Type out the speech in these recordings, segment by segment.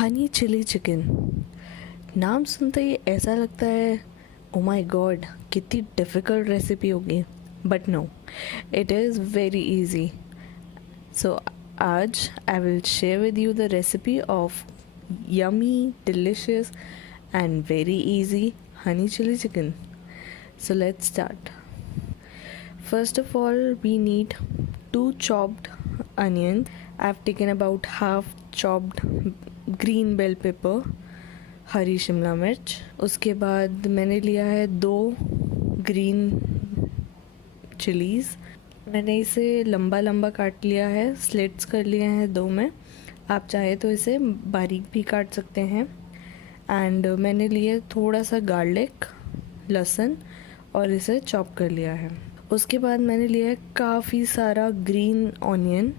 Honey chilli chicken. नाम सुनते ही ऐसा लगता है ओ माय गॉड कितनी डिफ़िकल्ट रेसिपी होगी, but no, it is very easy. So आज I will share with you the recipe of yummy delicious and very easy honey chili chicken. So let's start. First of all, we need 2 chopped onions. I've taken about half chopped green bell pepper, हरी शिमला मिर्च। उसके बाद मैंने लिया है 2 green chillies. मैंने इसे लंबा लंबा काट लिया है, स्लिट्स कर लिए हैं 2 में। आप चाहे तो इसे बारीक भी काट सकते हैं। एंड मैंने लिए थोड़ा सा गार्लिक, लहसुन, और इसे चॉप कर लिया है। उसके बाद मैंने लिया है काफ़ी सारा ग्रीन ऑनियन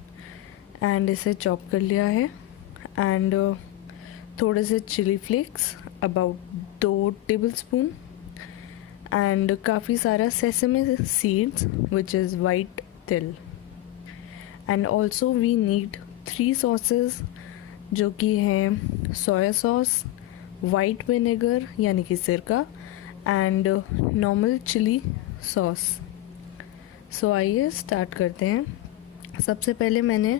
एंड इसे चॉप कर लिया है। एंड थोड़े से chilli flakes, about 2 tablespoon, and काफ़ी सारा sesame seeds which is white तिल। And also we need 3 sauces जो कि हैं सोया सॉस, वाइट विनेगर यानी कि सिरका, एंड नॉर्मल चिली सॉस। सो आइए स्टार्ट करते हैं। सबसे पहले मैंने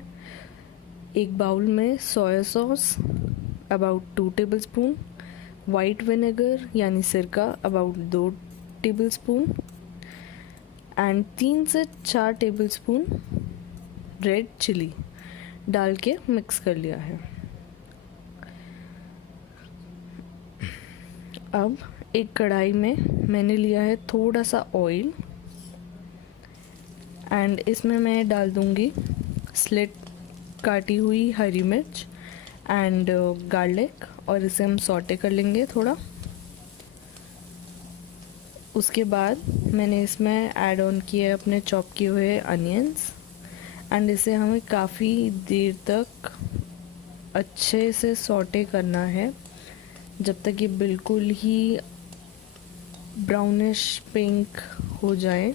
एक बाउल में soya sauce about 2 tablespoon, white vinegar यानी सिरका अबाउट 2 टेबलस्पून, एंड 3 से 4 टेबलस्पून रेड चिली डाल के मिक्स कर लिया है। अब एक कढ़ाई में मैंने लिया है थोड़ा सा ऑयल एंड इसमें मैं डाल दूंगी स्लिट काटी हुई हरी मिर्च एंड गार्लिक, और इसे हम सॉटे कर लेंगे थोड़ा। उसके बाद मैंने इसमें ऐड ऑन किए अपने चॉप किए हुए अनियंस एंड इसे हमें काफ़ी देर तक अच्छे से सॉटे करना है जब तक ये बिल्कुल ही ब्राउनिश पिंक हो जाए।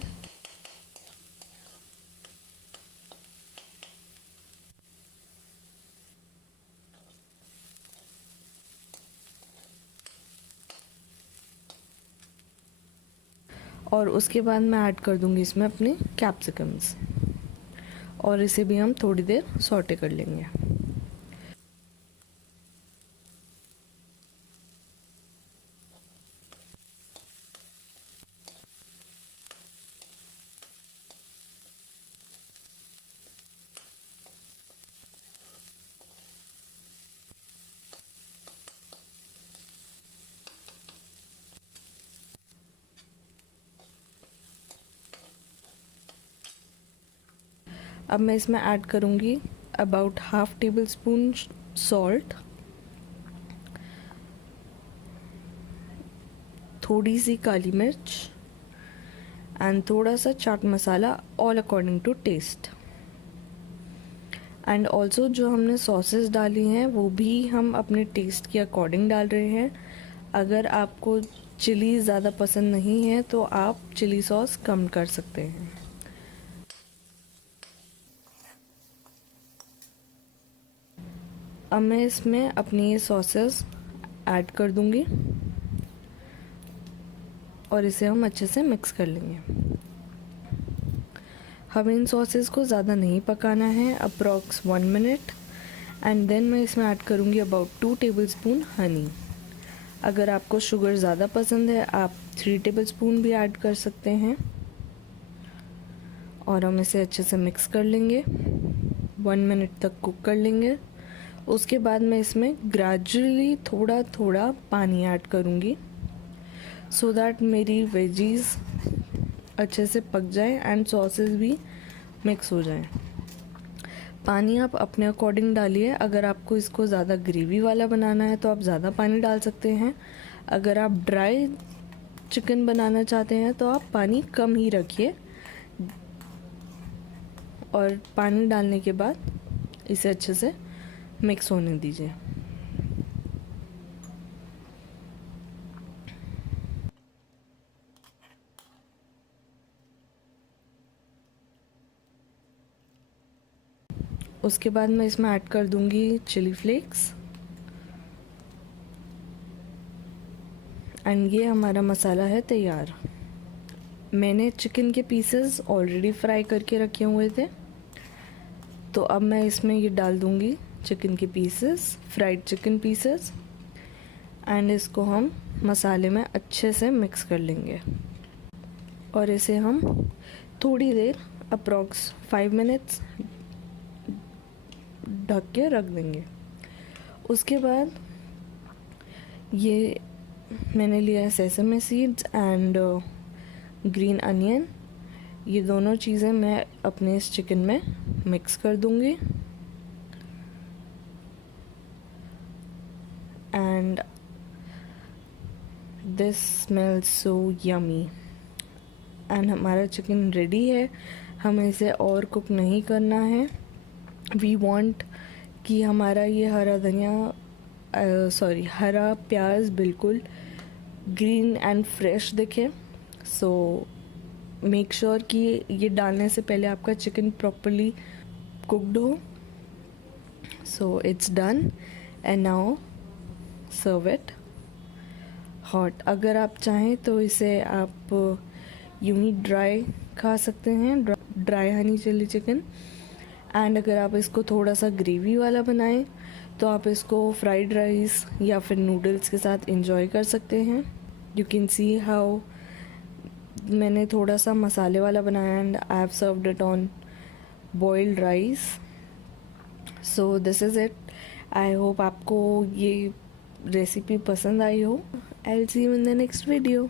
और उसके बाद मैं ऐड कर दूंगी इसमें अपने कैप्सिकम्स, और इसे भी हम थोड़ी देर सॉटे कर लेंगे। अब मैं इसमें ऐड करूँगी about half tablespoon salt, थोड़ी सी काली मिर्च एंड थोड़ा सा चाट मसाला, all according to taste. And also जो हमने सॉसेस डाली हैं वो भी हम अपने टेस्ट के अकॉर्डिंग डाल रहे हैं। अगर आपको चिली ज़्यादा पसंद नहीं है तो आप चिली सॉस कम कर सकते हैं। अब मैं इसमें अपनी ये सॉसेस ऐड कर दूंगी और इसे हम अच्छे से मिक्स कर लेंगे। हमें इन सॉसेस को ज़्यादा नहीं पकाना है, अप्रॉक्स 1 मिनट। एंड देन मैं इसमें ऐड करूँगी अबाउट 2 टेबलस्पून हनी। अगर आपको शुगर ज़्यादा पसंद है आप 3 टेबलस्पून भी ऐड कर सकते हैं। और हम इसे अच्छे से मिक्स कर लेंगे, 1 मिनट तक कुक कर लेंगे। उसके बाद मैं इसमें ग्रेजुअली थोड़ा थोड़ा पानी ऐड करूँगी सो दैट मेरी वेजीज़ अच्छे से पक जाए एंड सॉसेस भी मिक्स हो जाए। पानी आप अपने अकॉर्डिंग डालिए। अगर आपको इसको ज़्यादा ग्रेवी वाला बनाना है तो आप ज़्यादा पानी डाल सकते हैं। अगर आप ड्राई चिकन बनाना चाहते हैं तो आप पानी कम ही रखिए। और पानी डालने के बाद इसे अच्छे से मिक्स होने दीजिए। उसके बाद मैं इसमें ऐड कर दूंगी चिली फ्लेक्स एंड ये हमारा मसाला है तैयार। मैंने चिकन के पीसेस ऑलरेडी फ्राई करके रखे हुए थे, तो अब मैं इसमें ये डाल दूँगी चिकन के pieces, fried chicken pieces, and इसको हम मसाले में अच्छे से मिक्स कर लेंगे और इसे हम थोड़ी देर अप्रॉक्स 5 मिनट्स ढक के रख देंगे। उसके बाद ये मैंने लिया है sesame seeds and green onion, ये दोनों चीज़ें मैं अपने इस चिकन में मिक्स कर दूंगी and this smells so yummy. And हमारा चिकन रेडी है, हमें इसे और कुक नहीं करना है। वी वांट कि हमारा ये हरा धनिया हरा प्याज बिल्कुल ग्रीन एंड फ्रेश दिखे। सो मेक श्योर कि ये डालने से पहले आपका चिकन प्रॉपरली कुकड हो। So it's done and now serve it hot. अगर आप चाहें तो इसे आप यूं ही ड्राई खा सकते हैं, dry honey chilli chicken. And अगर आप इसको थोड़ा सा ग्रेवी वाला बनाएं तो आप इसको फ्राइड राइस या फिर नूडल्स के साथ इंजॉय कर सकते हैं। यू कैन सी हाउ मैंने थोड़ा सा मसाले वाला बनाया and I have served it on boiled rice. So this is it. I hope आपको ये रेसिपी पसंद आई हो। I will see you in the next video.